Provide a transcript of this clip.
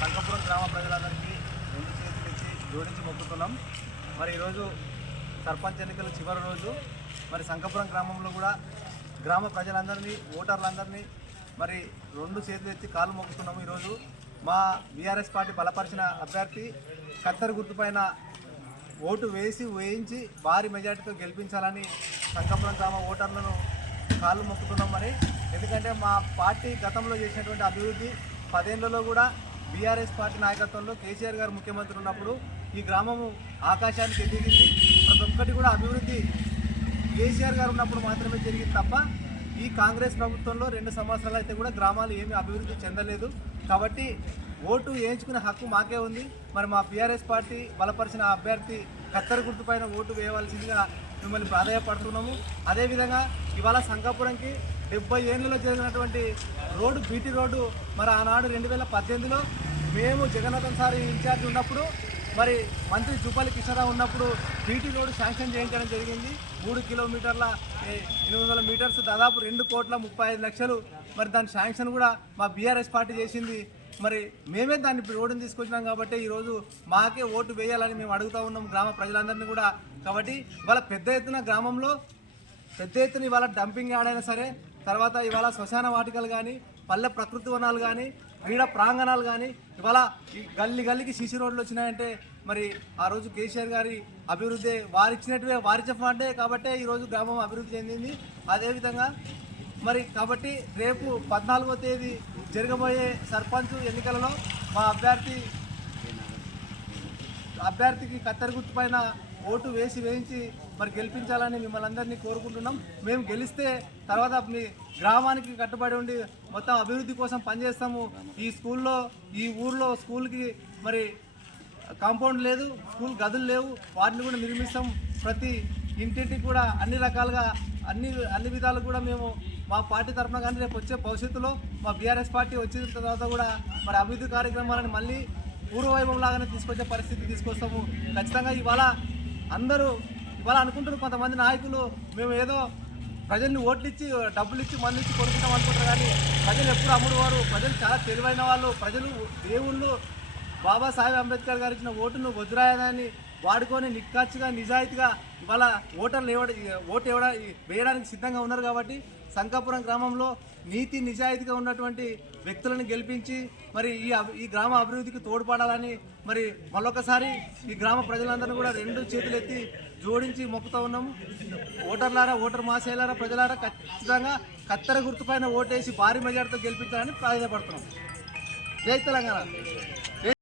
సంకపురం గ్రామ ప్రజలందరికీ రెండు చేతులు ఇచ్చి జోడించి మొక్కుతున్నాం. మరి ఈరోజు సర్పంచ్ ఎన్నికల చివరి రోజు. మరి సంకపురం గ్రామంలో కూడా గ్రామ ప్రజలందరినీ ఓటర్లందరినీ మరి రెండు చేతులు ఎత్తి కాలు మొక్కుతున్నాము ఈరోజు. మా బీఆర్ఎస్ పార్టీ బలపరిచిన అభ్యర్థి కత్తర్ గుర్తుపైన ఓటు వేసి వేయించి భారీ మెజార్టీతో గెలిపించాలని సంకపురం గ్రామ ఓటర్లను కాళ్ళు మొక్కుతున్నాం మరి. ఎందుకంటే మా పార్టీ గతంలో చేసినటువంటి అభివృద్ధి పదేళ్ళలో కూడా బీఆర్ఎస్ పార్టీ నాయకత్వంలో కేసీఆర్ గారు ముఖ్యమంత్రి ఉన్నప్పుడు ఈ గ్రామము ఆకాశానికి ఎదిగింది. ప్రతి ఒక్కటి కూడా అభివృద్ధి కేసీఆర్ గారు ఉన్నప్పుడు మాత్రమే జరిగింది తప్ప ఈ కాంగ్రెస్ ప్రభుత్వంలో రెండు సంవత్సరాలు అయితే కూడా గ్రామాలు ఏమీ అభివృద్ధి చెందలేదు. కాబట్టి ఓటు వేయించుకునే హక్కు మాకే ఉంది. మరి మా బీఆర్ఎస్ పార్టీ బలపరిచిన అభ్యర్థి కత్తర్ గుర్తుపైన ఓటు వేయవలసిందిగా మిమ్మల్ని ప్రాధాయపడుతున్నాము. అదేవిధంగా ఇవాళ సంకాపురంకి డెబ్బై ఏళ్ళలో జరిగినటువంటి రోడ్డు బీటీ రోడ్డు మరి ఆనాడు రెండు వేల పద్దెనిమిదిలో మేము జగన్నాథన్ సార్ ఇన్ఛార్జ్ ఉన్నప్పుడు మరి మంత్రి జూపల్లి కృష్ణారావు ఉన్నప్పుడు బీటీ రోడ్డు శాంక్షన్ చేయించడం జరిగింది. మూడు కిలోమీటర్ల ఎనిమిది వందల మీటర్స్ దాదాపు రెండు కోట్ల ముప్పై ఐదు లక్షలు మరి దాని శాంక్షన్ కూడా మా బీఆర్ఎస్ పార్టీ చేసింది. మరి మేమే దాన్ని రోడ్డుని తీసుకొచ్చినాం కాబట్టి ఈరోజు మాకే ఓటు వేయాలని మేము అడుగుతా ఉన్నాం గ్రామ ప్రజలందరినీ కూడా. కాబట్టి వాళ్ళ పెద్ద ఎత్తున గ్రామంలో పెద్ద ఎత్తున ఇవాళ డంపింగ్ యార్డ్ అయినా సరే తర్వాత ఇవాళ శ్మశాన వాటికలు కానీ పల్లె ప్రకృతి వనాలు కానీ క్రీడా ప్రాంగణాలు కానీ ఇవాళ ఈ గల్లి గల్లికి సీసీ రోడ్లు వచ్చినాయంటే మరి ఆ రోజు కేసీఆర్ గారి అభివృద్ధి వారు ఇచ్చినట్టువే వారి చెప్పమంటే కాబట్టే ఈరోజు గ్రామం అభివృద్ధి చెందింది. అదేవిధంగా మరి కాబట్టి రేపు పద్నాలుగో తేదీ జరగబోయే సర్పంచ్ ఎన్నికలలో మా అభ్యర్థి అభ్యర్థికి కత్తెర గుర్తు పైన ఓటు వేసి వేయించి మరి గెలిపించాలని మిమ్మల్ని అందరినీ కోరుకుంటున్నాం. మేము గెలిస్తే తర్వాత మీ గ్రామానికి కట్టుబడి ఉండి మొత్తం అభివృద్ధి కోసం పనిచేస్తాము. ఈ స్కూల్లో ఈ ఊర్లో స్కూల్కి మరి కాంపౌండ్ లేదు స్కూల్ గదులు లేవు వాటిని కూడా నిర్మిస్తాం. ప్రతి ఇంటింటికి కూడా అన్ని రకాలుగా అన్ని అన్ని విధాలు కూడా మేము మా పార్టీ తరఫున కానీ రేపు వచ్చే భవిష్యత్తులో మా బీఆర్ఎస్ పార్టీ వచ్చిన తర్వాత కూడా మరి అభివృద్ధి కార్యక్రమాలను మళ్ళీ పూర్వవైభవం లాగానే తీసుకొచ్చే పరిస్థితి తీసుకొస్తాము. ఖచ్చితంగా ఇవాళ అందరూ ఇవాళ అనుకుంటున్నారు కొంతమంది నాయకులు మేము ఏదో ప్రజల్ని ఓట్లు ఇచ్చి డబ్బులు ఇచ్చి మందు ఇచ్చి కొనుక్కుంటాం అనుకుంటారు కానీ ప్రజలు ఎప్పుడు అమ్ముడు వారు. ప్రజలు చాలా తెలివైన వాళ్ళు. ప్రజలు దేవుళ్ళు. బాబాసాహెబ్ అంబేద్కర్ గారు ఇచ్చిన ఓటును వజ్రాయనాన్ని వాడుకొని నిక్కచ్చిగా నిజాయితీగా ఇవాళ ఓటర్లు ఇవ్వడ ఓటు ఇవ్వడ వేయడానికి సిద్ధంగా ఉన్నారు కాబట్టి శంకాపురం గ్రామంలో నీతి నిజాయితీగా ఉన్నటువంటి వ్యక్తులను గెలిపించి మరి ఈ ఈ గ్రామ అభివృద్ధికి తోడ్పడాలని మరి మరొకసారి ఈ గ్రామ ప్రజలందరూ కూడా రెండు చేతులు ఎత్తి జోడించి మొక్కుతూ ఉన్నాము ఓటర్లారా ఓటర్ మాసేలారా ప్రజలారా ఖచ్చితంగా కత్తెర గుర్తుపైన ఓటేసి భారీ మెజార్టీతో గెలిపించాలని ప్రాధాన్యపడుతున్నాం. జై తెలంగాణ.